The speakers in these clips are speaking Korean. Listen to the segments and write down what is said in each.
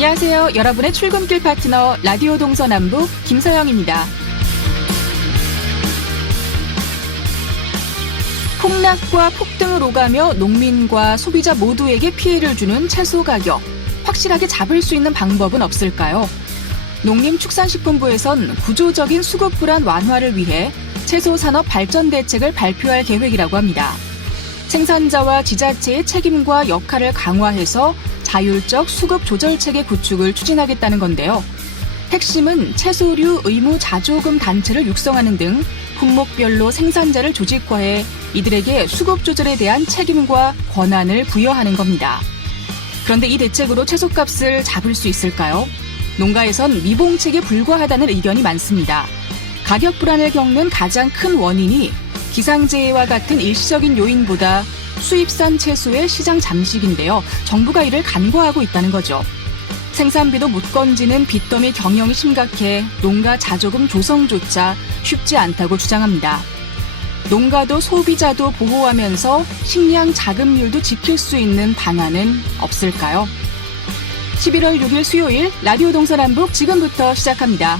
안녕하세요. 여러분의 출근길 파트너 라디오 동서남북 김서영입니다. 폭락과 폭등을 오가며 농민과 소비자 모두에게 피해를 주는 채소 가격. 확실하게 잡을 수 있는 방법은 없을까요? 농림축산식품부에선 구조적인 수급 불안 완화를 위해 채소산업 발전 대책을 발표할 계획이라고 합니다. 생산자와 지자체의 책임과 역할을 강화해서 자율적 수급 조절 체계 구축을 추진하겠다는 건데요. 핵심은 채소류 의무 자조금 단체를 육성하는 등 품목별로 생산자를 조직화해 이들에게 수급 조절에 대한 책임과 권한을 부여하는 겁니다. 그런데 이 대책으로 채소값을 잡을 수 있을까요? 농가에선 미봉책에 불과하다는 의견이 많습니다. 가격 불안을 겪는 가장 큰 원인이 기상재해와 같은 일시적인 요인보다 수입산 채소의 시장 잠식인데요. 정부가 이를 간과하고 있다는 거죠. 생산비도 못 건지는 빚더미 경영이 심각해 농가 자조금 조성조차 쉽지 않다고 주장합니다. 농가도 소비자도 보호하면서 식량 자급률도 지킬 수 있는 방안은 없을까요? 11월 6일 수요일 라디오 동서남북 지금부터 시작합니다.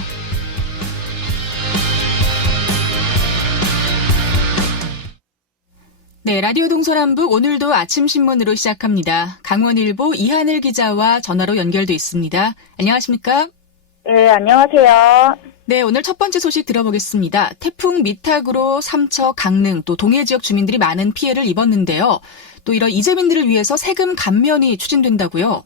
네, 라디오 동서남북 오늘도 아침 신문으로 시작합니다. 강원일보 이하늘 기자와 전화로 연결돼 있습니다. 안녕하십니까? 네, 안녕하세요. 네, 오늘 첫 번째 소식 들어보겠습니다. 태풍 미탁으로 삼척, 강릉, 또 동해 지역 주민들이 많은 피해를 입었는데요. 또 이런 이재민들을 위해서 세금 감면이 추진된다고요?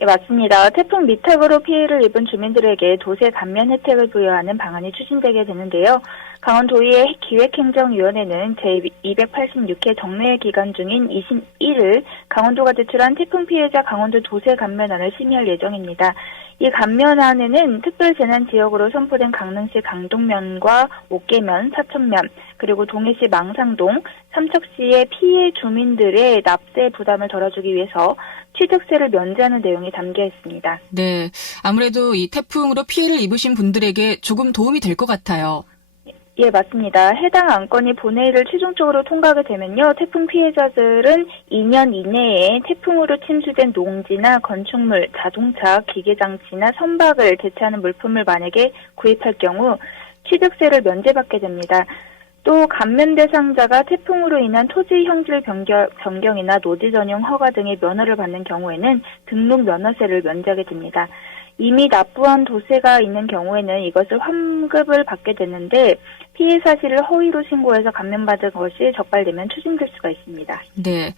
예, 맞습니다. 태풍 미탁으로 피해를 입은 주민들에게 도세 감면 혜택을 부여하는 방안이 추진되게 되는데요. 강원도의회 기획행정위원회는 제286회 정례 기간 중인 21일 강원도가 제출한 태풍 피해자 강원도 도세 감면안을 심의할 예정입니다. 이 감면안에는 특별재난지역으로 선포된 강릉시 강동면과 옥계면, 사천면, 그리고 동해시 망상동, 삼척시의 피해 주민들의 납세 부담을 덜어주기 위해서 취득세를 면제하는 내용이 담겨 있습니다. 네, 아무래도 이 태풍으로 피해를 입으신 분들에게 조금 도움이 될 것 같아요. 예, 맞습니다. 해당 안건이 본회의를 최종적으로 통과하게 되면요. 태풍 피해자들은 2년 이내에 태풍으로 침수된 농지나 건축물, 자동차, 기계장치나 선박을 대체하는 물품을 만약에 구입할 경우 취득세를 면제받게 됩니다. 또 감면 대상자가 태풍으로 인한 토지 형질 변경이나 노지 전용 허가 등의 면허를 받는 경우에는 등록 면허세를 면제하게 됩니다. 이미 납부한 도세가 있는 경우에는 이것을 환급을 받게 되는데 피해 사실을 허위로 신고해서 감면받은 것이 적발되면 추징될 수가 있습니다. 네.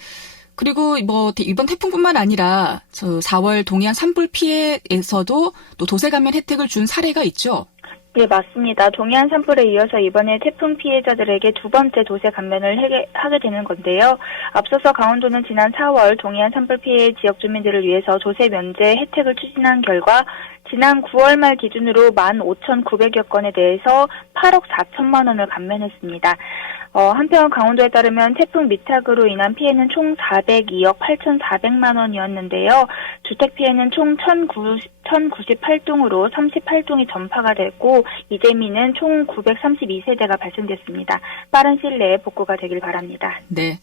그리고 이번 태풍뿐만 아니라 4월 동해안 산불 피해에서도 또 도세 감면 혜택을 준 사례가 있죠? 네, 맞습니다. 동해안 산불에 이어서 이번에 태풍 피해자들에게 두 번째 도세 감면을 하게 되는 건데요. 앞서서 강원도는 지난 4월 동해안 산불 피해 지역 주민들을 위해서 도세 면제 혜택을 추진한 결과 지난 9월 말 기준으로 15,900여 건에 대해서 8억 4천만 원을 감면했습니다. 한편 강원도에 따르면 태풍 미탁으로 인한 피해는 총 402억 8,400만 원이었는데요. 주택 피해는 총 1,098동으로 38동이 전파가 됐고 이재민은 총 932세대가 발생됐습니다. 빠른 시일 내에 복구가 되길 바랍니다. 네.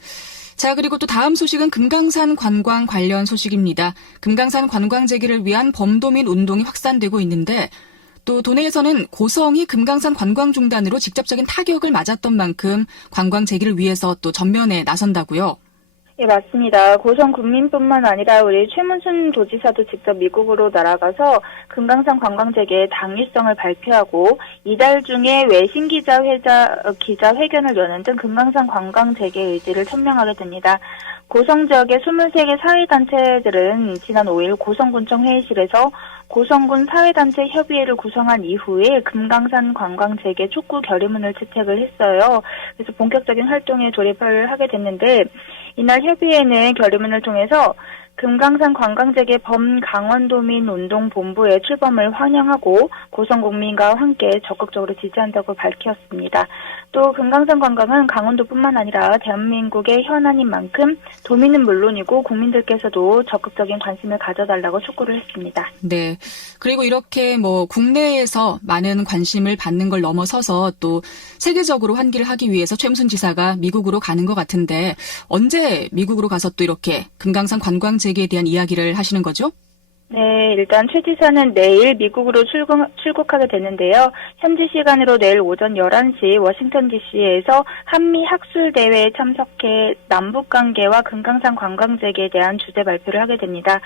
자, 그리고 또 다음 소식은 금강산 관광 관련 소식입니다. 금강산 관광 재개를 위한 범도민 운동이 확산되고 있는데 또 도내에서는 고성이 금강산 관광 중단으로 직접적인 타격을 맞았던 만큼 관광 재개를 위해서 또 전면에 나선다고요? 예, 맞습니다. 고성 군민뿐만 아니라 우리 최문순 도지사도 직접 미국으로 날아가서 금강산 관광 재개의 당위성을 발표하고 이달 중에 외신 기자회견을 여는 등 금강산 관광 재개 의지를 천명하게 됩니다. 고성 지역의 23개 사회단체들은 지난 5일 고성군청 회의실에서 고성군 사회단체 협의회를 구성한 이후에 금강산 관광 재개 촉구 결의문을 채택을 했어요. 그래서 본격적인 활동에 돌입을 하게 됐는데 이날 협의회는 결의문을 통해서 금강산 관광재개 범강원도민 운동본부의 출범을 환영하고 고성국민과 함께 적극적으로 지지한다고 밝혔습니다. 또 금강산 관광은 강원도뿐만 아니라 대한민국의 현안인 만큼 도민은 물론이고 국민들께서도 적극적인 관심을 가져달라고 촉구를 했습니다. 네. 그리고 이렇게 국내에서 많은 관심을 받는 걸 넘어서서 또 세계적으로 환기를 하기 위해서 최무순 지사가 미국으로 가는 것 같은데 언제 미국으로 가서 또 이렇게 금강산 관광 재개에 대한 이야기를 하시는 거죠? 네, 일단 최 지사는 내일 미국으로 출국하게 되는데요. 현지 시간으로 내일 오전 11시 워싱턴 DC에서 한미 학술 대회에 참석해 남북 관계와 금강산 관광 재개에 대한 주제 발표를 하게 됩니다.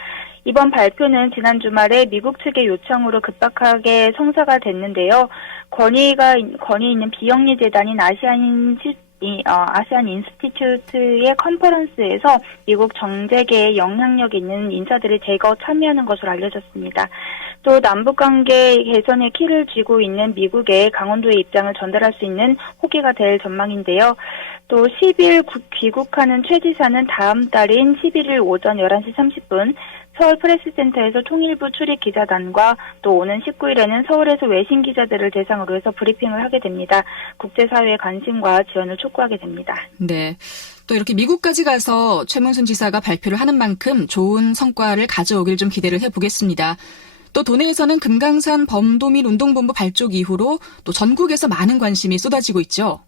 이번 발표는 지난 주말에 미국 측의 요청으로 급박하게 성사가 됐는데요. 권위 있는 비영리 재단인 아시안 인스티튜트의 컨퍼런스에서 미국 정재계에 영향력 있는 인사들이 대거 참여하는 것으로 알려졌습니다. 또 남북관계 개선의 키를 쥐고 있는 미국의 강원도의 입장을 전달할 수 있는 호기가 될 전망인데요. 또 10일 귀국하는 최 지사는 다음 달인 11일 오전 11시 30분 서울 프레스센터에서 통일부 출입 기자단과 또 오는 19일에는 서울에서 외신 기자들을 대상으로 해서 브리핑을 하게 됩니다. 국제사회의 관심과 지원을 촉구하게 됩니다. 네. 또 이렇게 미국까지 가서 최문순 지사가 발표를 하는 만큼 좋은 성과를 가져오길 좀 기대를 해보겠습니다. 또 도내에서는 금강산 범도민 운동본부 발족 이후로 또 전국에서 많은 관심이 쏟아지고 있죠.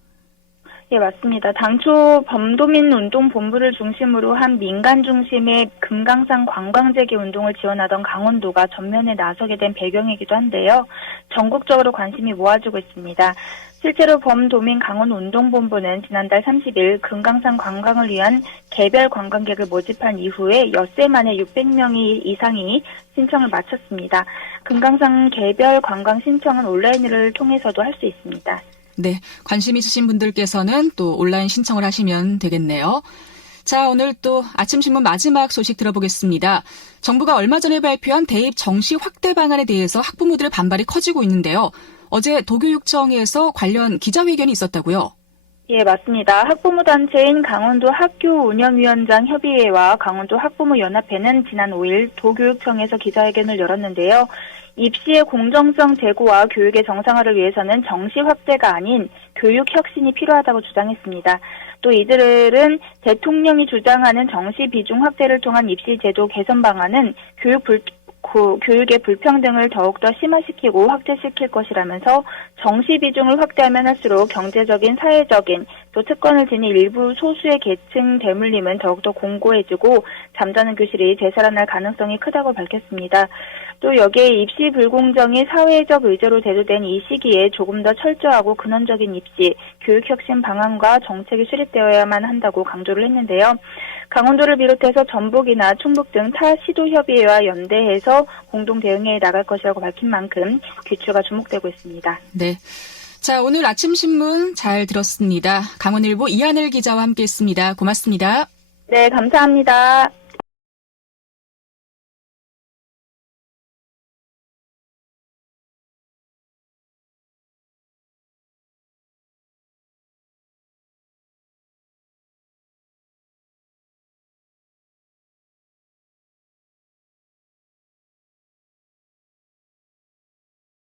예, 맞습니다. 당초 범도민 운동본부를 중심으로 한 민간 중심의 금강산 관광재개 운동을 지원하던 강원도가 전면에 나서게 된 배경이기도 한데요. 전국적으로 관심이 모아지고 있습니다. 실제로 범도민 강원운동본부는 지난달 30일 금강산 관광을 위한 개별 관광객을 모집한 이후에 엿새 만에 600명 이상이 신청을 마쳤습니다. 금강산 개별 관광 신청은 온라인을 통해서도 할 수 있습니다. 네, 관심 있으신 분들께서는 또 온라인 신청을 하시면 되겠네요. 자, 오늘 또 아침신문 마지막 소식 들어보겠습니다. 정부가 얼마 전에 발표한 대입 정시 확대 방안에 대해서 학부모들의 반발이 커지고 있는데요. 어제 도교육청에서 관련 기자회견이 있었다고요? 예, 맞습니다. 학부모 단체인 강원도 학교운영위원장 협의회와 강원도 학부모연합회는 지난 5일 도교육청에서 기자회견을 열었는데요. 입시의 공정성 제고와 교육의 정상화를 위해서는 정시 확대가 아닌 교육 혁신이 필요하다고 주장했습니다. 또 이들은 대통령이 주장하는 정시 비중 확대를 통한 입시 제도 개선 방안은 교육의 불평등을 더욱더 심화시키고 확대시킬 것이라면서 정시 비중을 확대하면 할수록 경제적인, 사회적인, 또 특권을 지닌 일부 소수의 계층 대물림은 더욱더 공고해지고 잠자는 교실이 되살아날 가능성이 크다고 밝혔습니다. 또 여기에 입시 불공정이 사회적 의제로 대두된 이 시기에 조금 더 철저하고 근원적인 입시, 교육혁신 방안과 정책이 수립되어야만 한다고 강조를 했는데요. 강원도를 비롯해서 전북이나 충북 등 타 시도협의회와 연대해서 공동 대응해 나갈 것이라고 밝힌 만큼 귀추가 주목되고 있습니다. 네. 자, 오늘 아침 신문 잘 들었습니다. 강원일보 이하늘 기자와 함께했습니다. 고맙습니다. 네, 감사합니다.